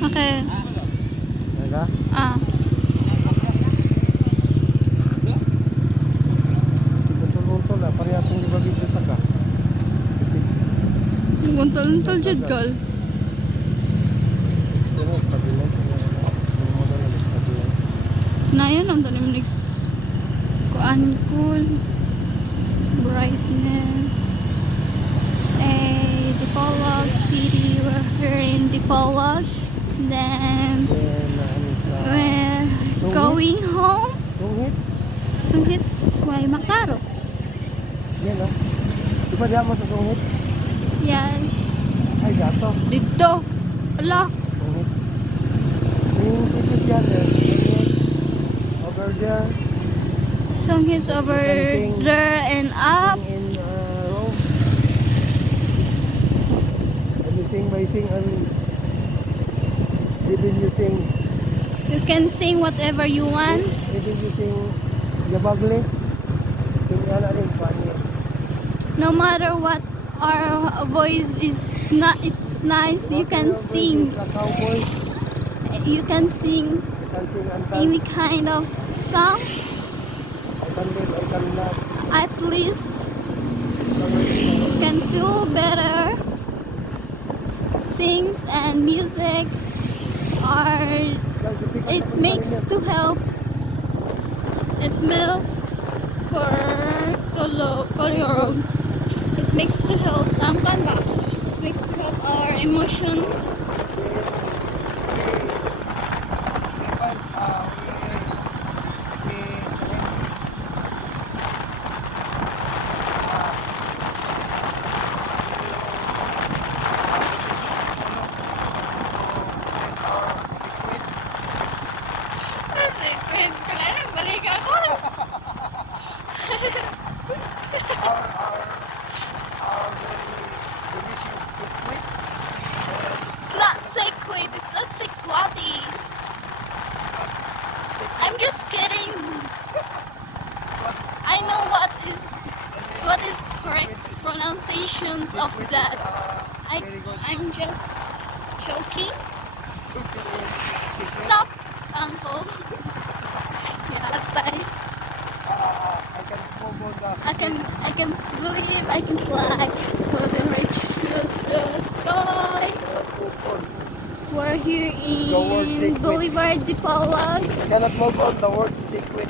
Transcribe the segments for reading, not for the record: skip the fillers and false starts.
Okay. Naga? Ah. Betul-betul lah, parehas yung dibagi dito ka. Guntol-guntol jud kal. Pero kabilang yung modal na kabilang. Nayan ang tanim next kuan cool brightness. Dipolog City. We're here in Dipolog. Then we're going home. Tungit? Suhits way Makaro. Yan oh. Di ba diyan mo sa tungit? Yes. Ay, gato. Dito. Ala. Tungit. Yung titis yan eh. Tungit. Over there. Suhits over there and up. In Rome. And you sing by sing and didn't you sing? You can sing whatever you want. Didn't you sing Jabagli? Sing ana rin pani. No matter what our voice is not, it's nice. You can sing. Cowboy. You can sing Can sing and any kind of song. I can live, I can laugh. At least you can feel better. Sings and music are. It makes to help. It makes It makes to help. It makes to help our emotion. Kasi kailangan balik ako. It's not sequid, it's not sequati. I'm just kidding. I know what is correct pronunciations of that. I'm just joking. Stop, uncle. Yatay. I can believe I can fly. Will the reach the sky? We're here in Boulevard Dipolog. Cannot move on the word secret.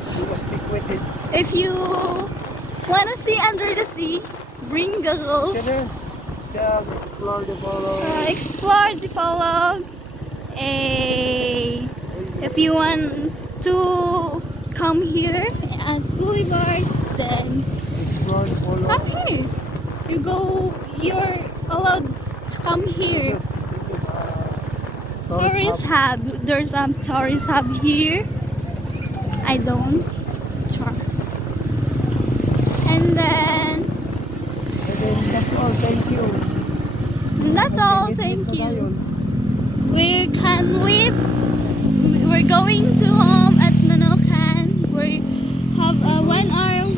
Because secret is If you wanna see under the sea, bring goggles. just explore the ball. Explore Dipolog. If you want to come here at Boulevard, then Explore the ball. come here. You're allowed to come here. Tourist hub. There's a tourist hub here. I don't. Sure. And then That's all. Thank you. that's all. Thank you. We can leave. We're going to home at Nanokan. We have a 1 hour